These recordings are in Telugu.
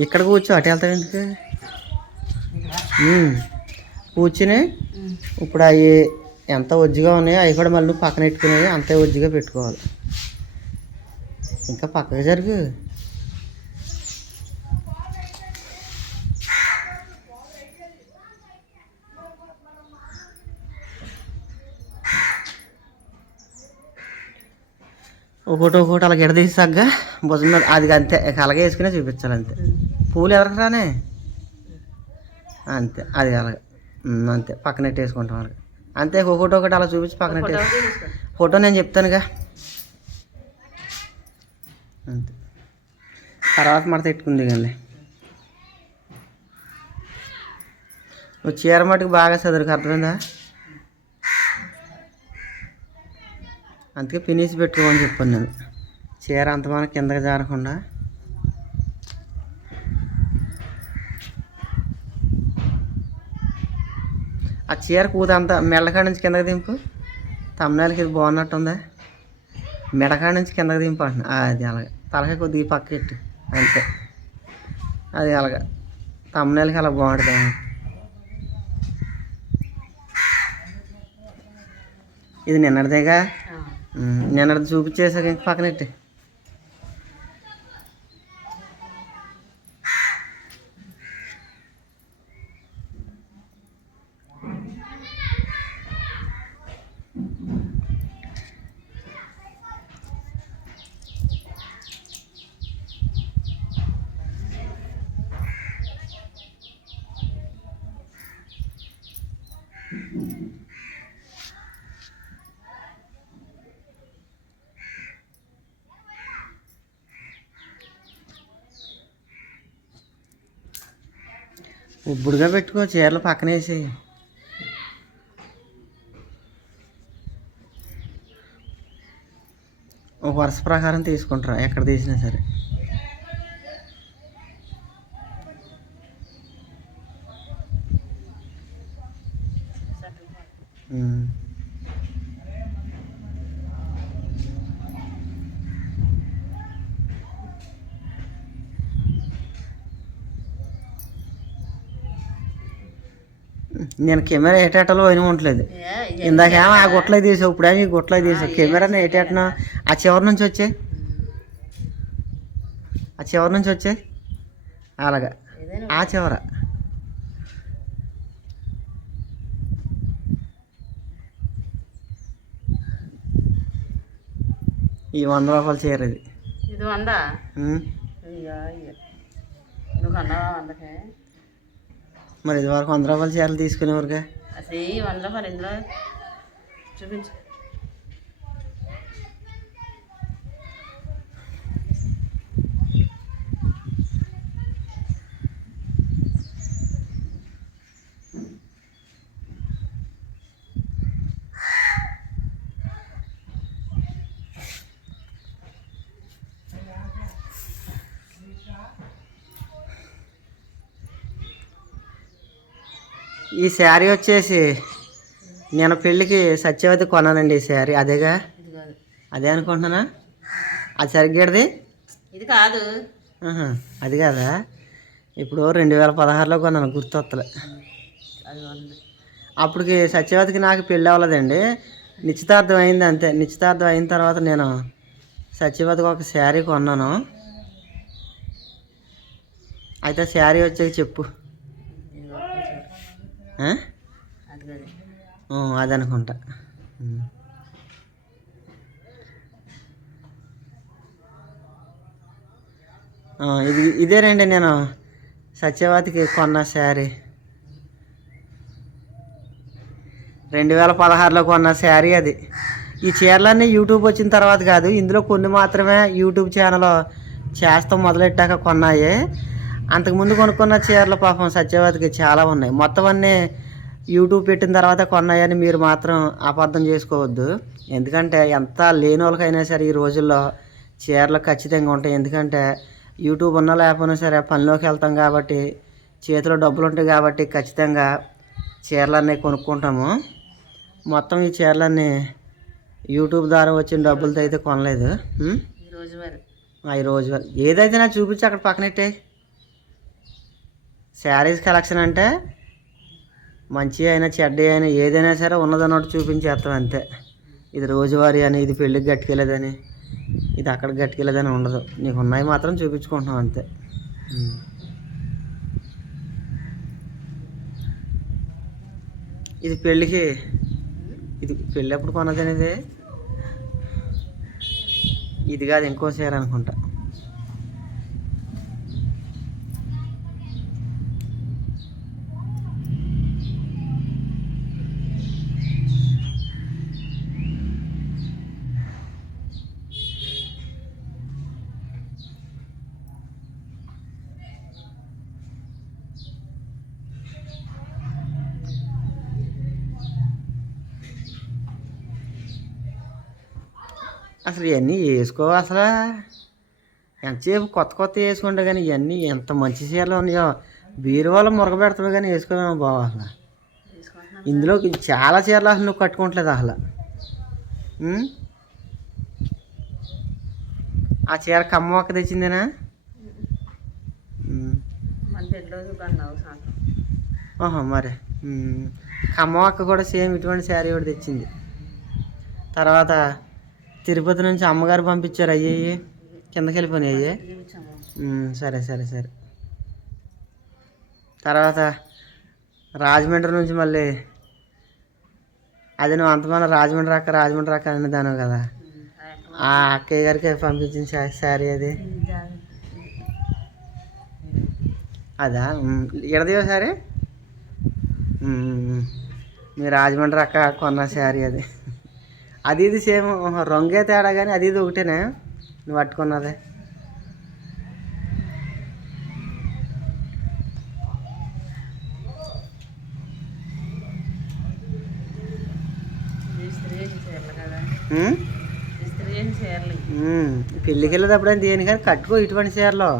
ఇక్కడ కూర్చో అటు వెళ్తావు ఎందుకు? కూర్చుని ఇప్పుడు అవి ఎంత ఒజ్జుగా ఉన్నాయో అవి కూడా మళ్ళీ పక్కన పెట్టుకునేవి అంతే ఒజ్జుగా పెట్టుకోవాలి. ఇంకా పక్కకు జరుగు. ఒకటి ఒకటి అలా గిడదీసి తగ్గ భుజం మీద అది అంతే. ఇక అలాగే వేసుకునే చూపించాలి అంతే. పూలు ఎవరికి రానే? అంతే. అది అలాగే. అంతే. పక్కన వేసుకుంటాం అలాగే. అంతే ఒకటి ఒకటి అలా చూపించి పక్కన ఫోటో నేను చెప్తానుగా. అంతే. తర్వాత మడత పెట్టుకుంది కానీ నువ్వు చీర మటుకు బాగా చదువుకు అర్థమైందా? అందుకే ఫినిష్ పెట్టుకోమని చెప్పాను నేను. చీర అంత మన కిందకి జారకుండా. ఆ చీర కూత అంత మెడకాడ నుంచి కిందకి దింపు. తమ్నాలకి ఇది బాగున్నట్టుందా. మెడకాడ నుంచి కిందకి దింపు అంటున్నా. అది అలాగే. తలకాయ కొద్దిగా పక్కెట్టు అంతే. అది అలాగా. తమ్నాలకి అలా బాగుంటుంది ఇది నిన్నటిదేగా ఉమ్, నిన్నటి చూపించేసాక ఇంక ఉబ్బుడుగా పెట్టుకో చీరలు పక్కన ఒక వరుస ప్రకారం తీసుకుంటారా ఎక్కడ తీసినా సరే ఉమ్. నేను కెమెరా ఏటేటలో పోయిన ఉండలేదు. ఇందాకేమో ఆ గుట్లో తీసావు ఇప్పుడేమో ఈ గుట్లో తీసావు. కెమెరాని ఏటేటనో? ఆ చివరి నుంచి వచ్చే? ఆ చివరి నుంచి వచ్చే? అలాగా. ఆ చివర. ఈ వంద రూపాయలు చీర ఇది. ఇది వంద? నువ్వు మరి ఇది వరకు వంద రూపాయల చీరలు తీసుకునేవారుగా? అసలు వంద రూపాయలు ఇందులో చూపించు. ఈ శారీ వచ్చేసి నేను పెళ్ళికి సత్యవతి కొన్నానండి ఈ శారీ. అదేగా? అదే అనుకుంటున్నానా? అది సరిగ్గాది? ఇది కాదు. అది కాదా? ఇప్పుడు రెండు వేల పదహారులో కొన్నాను గుర్తొత్తలే. అప్పటికి సత్యవతికి నాకు పెళ్ళి అవ్వలేదండి. నిశ్చితార్థం అయింది అంతే. నిశ్చితార్థం అయిన తర్వాత నేను సత్యవతికి ఒక శారీ కొన్నాను. అయితే శారీ వచ్చాక చెప్పు ఇది ఒకటి చూడు. ఆ? అది కాదు ఆ, అదనుకుంటా. ఇది ఇదేనండి నేను సత్యవతికి కొన్న శారీ. రెండు వేల పదహారులో కొన్న శారీ అది. ఈ చీరలన్నీ యూట్యూబ్ వచ్చిన తర్వాత కాదు ఇందులో కొన్ని మాత్రమే యూట్యూబ్ ఛానల్ చేస్తాం మొదలెట్టాక కొన్నాయి. అంతకుముందు కొనుక్కున్న చీరలు పాపం సత్యవతికి చాలా ఉన్నాయి. మొత్తం అన్నీ యూట్యూబ్ పెట్టిన తర్వాత కొన్నాయని మీరు మాత్రం అపార్థం చేసుకోవద్దు. ఎందుకంటే ఎంత లేని వాళ్ళకైనా సరే ఈ రోజుల్లో చీరలు ఖచ్చితంగా ఉంటాయి. ఎందుకంటే యూట్యూబ్ ఉన్నా లేకపోయినా సరే పనిలోకి వెళ్తాం కాబట్టి చేతిలో డబ్బులు ఉంటాయి కాబట్టి ఖచ్చితంగా చీరలన్నీ కొనుక్కుంటాము. మొత్తం ఈ చీరలన్నీ యూట్యూబ్ ద్వారా వచ్చిన డబ్బులతో అయితే కొనలేదు. ఈ రోజు వరకు. ఏదైతే నాకు చూపించి అక్కడ పక్కనెట్టే. శారీస్ కలెక్షన్ అంటే మంచి అయినా చెడ్డ అయినా ఏదైనా సరే ఉన్నదన్నట్టు చూపించేస్తాం అంతే. ఇది రోజువారీ అని ఇది పెళ్ళికి గట్టుకెళ్ళేదని ఇది అక్కడికి గట్టుకెళ్ళేదని ఉండదు. నీకు ఉన్నాయి మాత్రం చూపించుకుంటున్నాం అంతే. ఇది పెళ్ళికి ఇది పెళ్ళి ఎప్పుడు కొనదనేది ఇది కాదు ఇంకో చీర అనుకుంటా. అసలు ఇవన్నీ వేసుకో అసలు. ఎంతసేపు కొత్త కొత్త వేసుకుంటే కానీ ఇవన్నీ ఎంత మంచి చీరలు ఉన్నాయో. బీరువాలో మురగ పెడతావు కానీ వేసుకోవేమో బావ అసలు. ఇందులో చాలా చీరలు అసలు నువ్వు కట్టుకోవట్లేదు అసలు? ఆ చీర కమ్మ ఒక్క తెచ్చిందేనా? ఓహో మరి. కమ్మ ఒక్క కూడా సేమ్ ఇటువంటి శారీ కూడా తెచ్చింది. తర్వాత తిరుపతి నుంచి అమ్మగారు పంపించారు అయ్యి కిందకి వెళ్ళిపోయినాయి సరే సరే సరే. తర్వాత రాజమండ్రి నుంచి మళ్ళీ అది నువ్వు అంతమంది రాజమండ్రి అక్క రాజమండ్రి అక్క అని దాను కదా. ఆ అక్కయ్య గారికి పంపించిన శారీ అది. అదా? ఎడదివో శారీ? మ్మ్, మీ రాజమండ్రి అక్క కొన్న శారీ అది. అది ఇది సేమ్ రంగే తేడా కానీ అది ఇది ఒకటేనా? నువ్వు పట్టుకున్నది. పెళ్ళికి వెళ్ళేటప్పుడు అని దేనికని కట్టుకో ఇటువంటి చీరలు.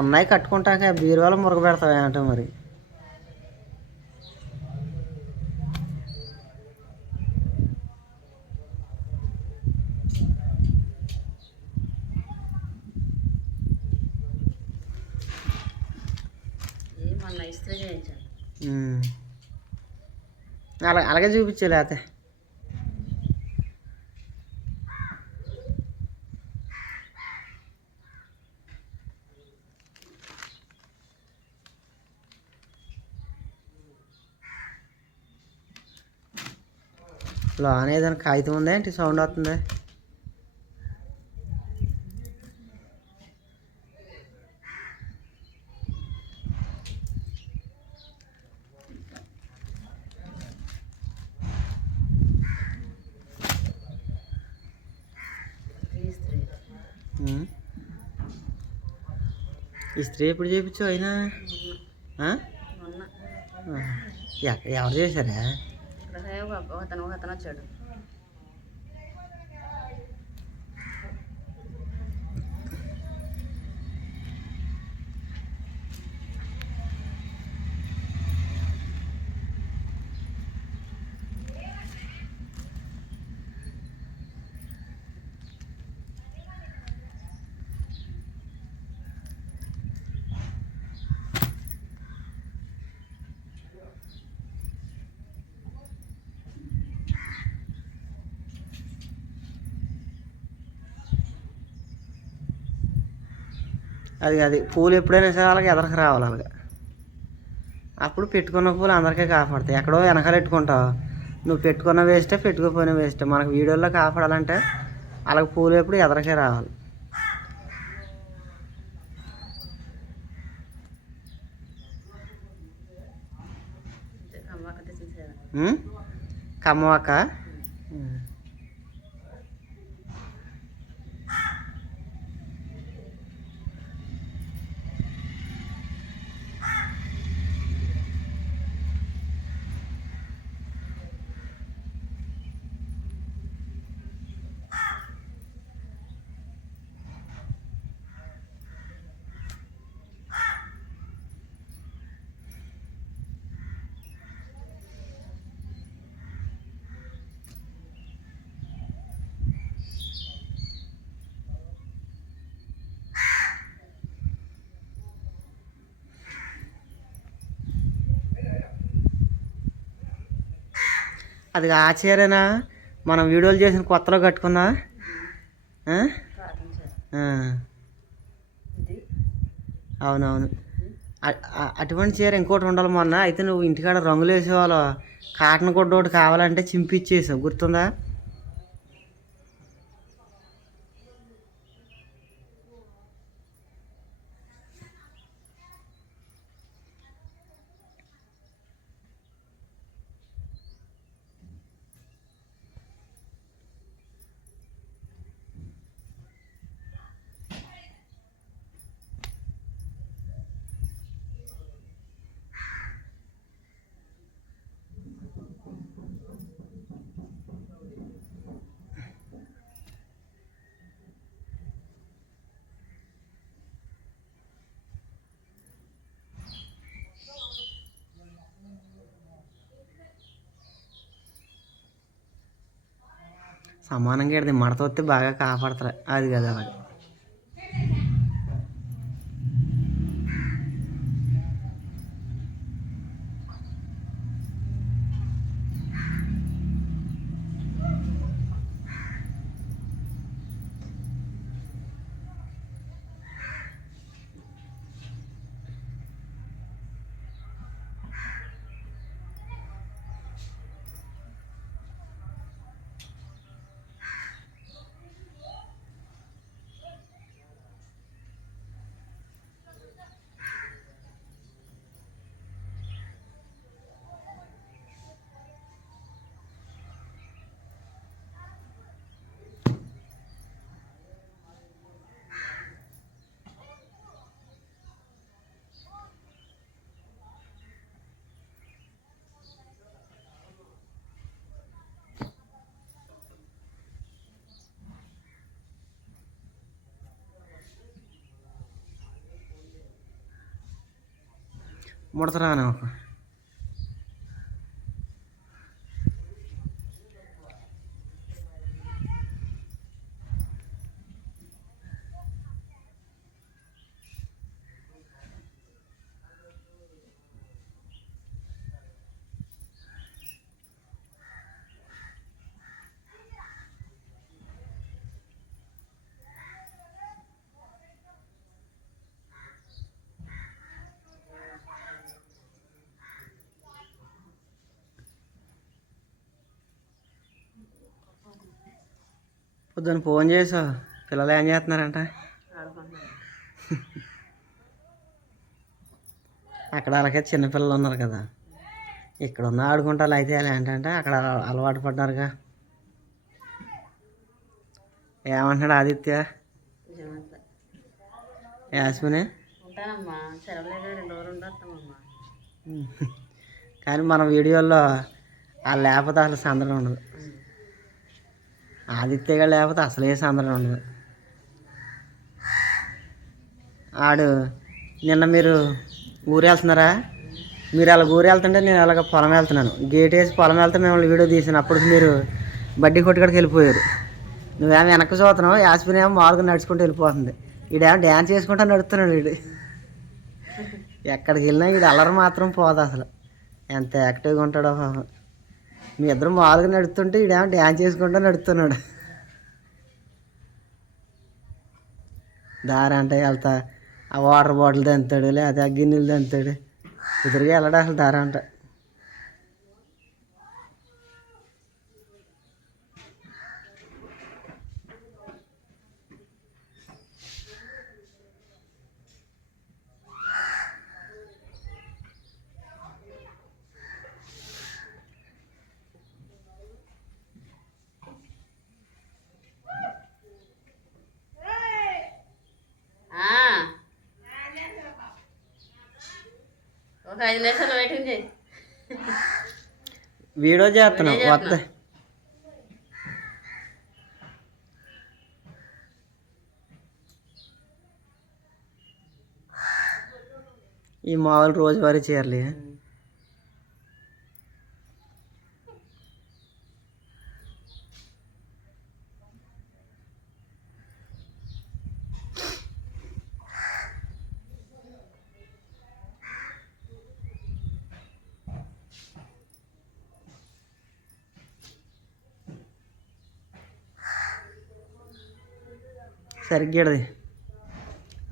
ఉన్నాయి కట్టుకుంటాక బీరువాలో మురగ పెడతావు ఏమంటావు మరి ఏ మొన్న ఇస్త్రీ చేయించాను మ్మ్. అలా అలాగే చూపించే లేకపోతే లోన ఏదైనా కాగితం ఉందా ఏంటి? సౌండ్ వస్తుంది? ఇస్త్రీ ఎప్పుడు చేయించావు అయినా? ఎవరు చేశారా? అతను అతను వచ్చాడు. అది అది పూలు ఎప్పుడైనా సరే అలాగే ఎదరికి రావాలి అలాగా. అప్పుడు పెట్టుకున్న పూలు అందరికీ కాపాడతాయి. ఎక్కడో వెనకాల పెట్టుకుంటావు. నువ్వు పెట్టుకున్న వేస్టే పెట్టుకోపోయిన వేస్టే మనకు వీడియోలో కాపాడాలంటే అలాగ పూలు ఎప్పుడు ఎదరికే రావాలి? కమ్మవాక అది ఆ చీరేనా మనం వీడియోలు చేసిన కొత్తలో కట్టుకున్నా? అవునవును. అటువంటి చీర ఇంకోటి ఉండాలి మొన్న. అయితే నువ్వు ఇంటికాడ రంగులు వేసేవాళ్ళు కాటన్ గుడ్డ ఒకటి కావాలంటే చింపిచ్చేసావు. గుర్తుందా? సమానంగా ఇడది మడత వస్తే బాగా కాపాడతారు. అది కదా అలాగే ముడతరాను పొద్దున్న ఫోన్ చేసావు పిల్లలు ఏం చేస్తున్నారంట? అక్కడ అలాగే చిన్నపిల్లలు ఉన్నారు కదా. ఇక్కడ ఉన్న ఆడుకుంటారు అయితే అలా ఏంటంటే అక్కడ అల- అలవాటు పడ్డారుగా. ఏమంటున్నాడు ఆదిత్య? యాస్మిని? కానీ మన వీడియోల్లో ఆ లేకపోతే అసలు సందడం ఉండదు. ఆదిత్యగా లేకపోతే అసలే సందడం ఉండదు. ఆడు నిన్న మీరు ఊరు వెళ్తున్నారా మీరు అలా ఊరు వెళ్తుంటే నేను అలాగ పొలం వెళ్తున్నాను. గేట్ వేసి పొలం వెళ్తే మిమ్మల్ని వీడియో తీసాను అప్పుడు మీరు బడ్డీ కొట్టుకడికి వెళ్ళిపోయారు. నువ్వేమో వెనక్కి చూస్తున్నావు యాస్మిన్ ఏమో మామూలుగా నడుచుకుంటూ వెళ్ళిపోతుంది. ఈడేమో డ్యాన్స్ చేసుకుంటా నడుస్తున్నాడు వీడు. ఎక్కడికి వెళ్ళినా వీడు అల్లరి మాత్రం పోదు అసలు. ఎంత యాక్టివ్గా ఉంటాడో మీ ఇద్దరు మామూలుగా నడుస్తుంటే ఈడేమో డ్యాన్స్ చేసుకుంటూ నడుస్తున్నాడు దారి అంటే వెళ్తా. ఆ వాటర్ బాటిల్ తంతాడు లేదా ఆ గిన్నెలు తంతాడు కుదురుగా వెళ్ళడా అసలు దారి అంట ఆ. ఒక ఐదు నిమిషాలు వెయిటింగ్ చేయి. వీడియో చేస్తున్నాం కొత్త ఈ మామూలు రోజువారీ చీరలు. సరిగ్గా.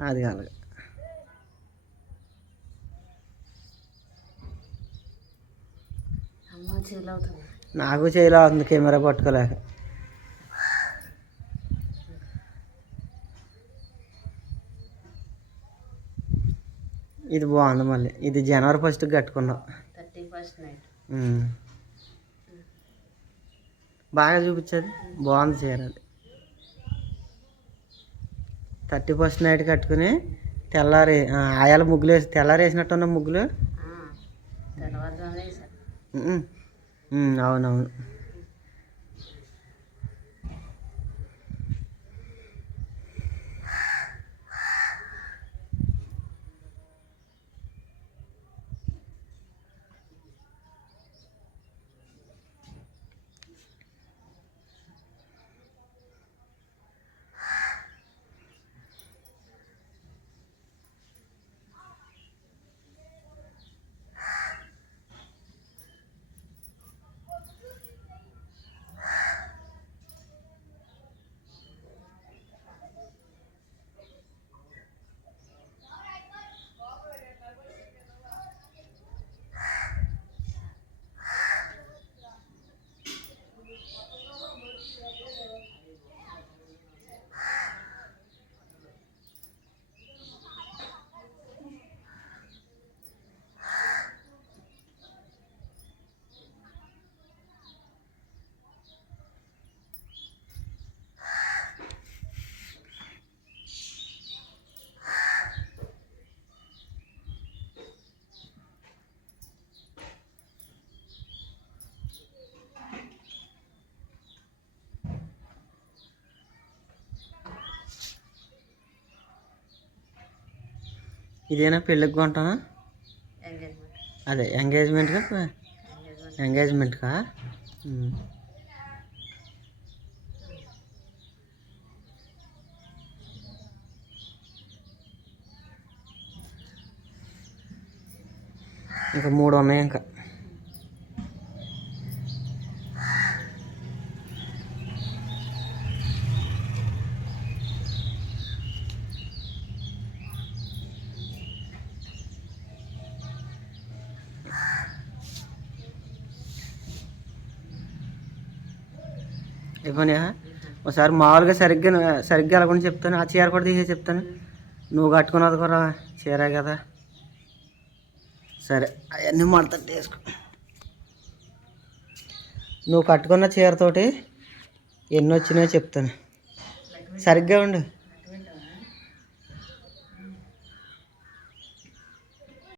అది కాదు. నాకు చేయలో అవుతుంది కెమెరా పట్టుకోలేక. ఇది బాగుంది మళ్ళీ. ఇది జనవరి ఫస్ట్ కట్టుకున్నాం. Thirty first night. ఉమ్. బాగా చూపించదు బాగుంది చీర అది. థర్టీ ఫస్ట్ నైట్ కట్టుకుని తెల్లారి ఆయాల ముగ్గులు వేసి తెల్లారి వేసినట్టున్న ముగ్గులు? అవునవును. ఇదేనా పెళ్ళికి కొంటాం ఎంగేజ్మెంట్ అదే ఎంగేజ్మెంట్గా ఎంగేజ్మెంట్ ఎంగేజ్మెంట్కా. ఇంకా మూడు ఉన్నాయి ఇంకా ఇవ్వనా ఒకసారి మామూలుగా సరిగ్గా సరిగ్గా వెళ్ళకుండా చెప్తాను. ఆ చీర కూడా తీసే చెప్తాను. నువ్వు కట్టుకున్నది కూడా చీరే కదా. సరే అవన్నీ మడతట్టు వేసుకో నువ్వు కట్టుకున్న చీరతోటి ఎన్ని వచ్చినాయో చెప్తాను. సరిగ్గా ఉండు.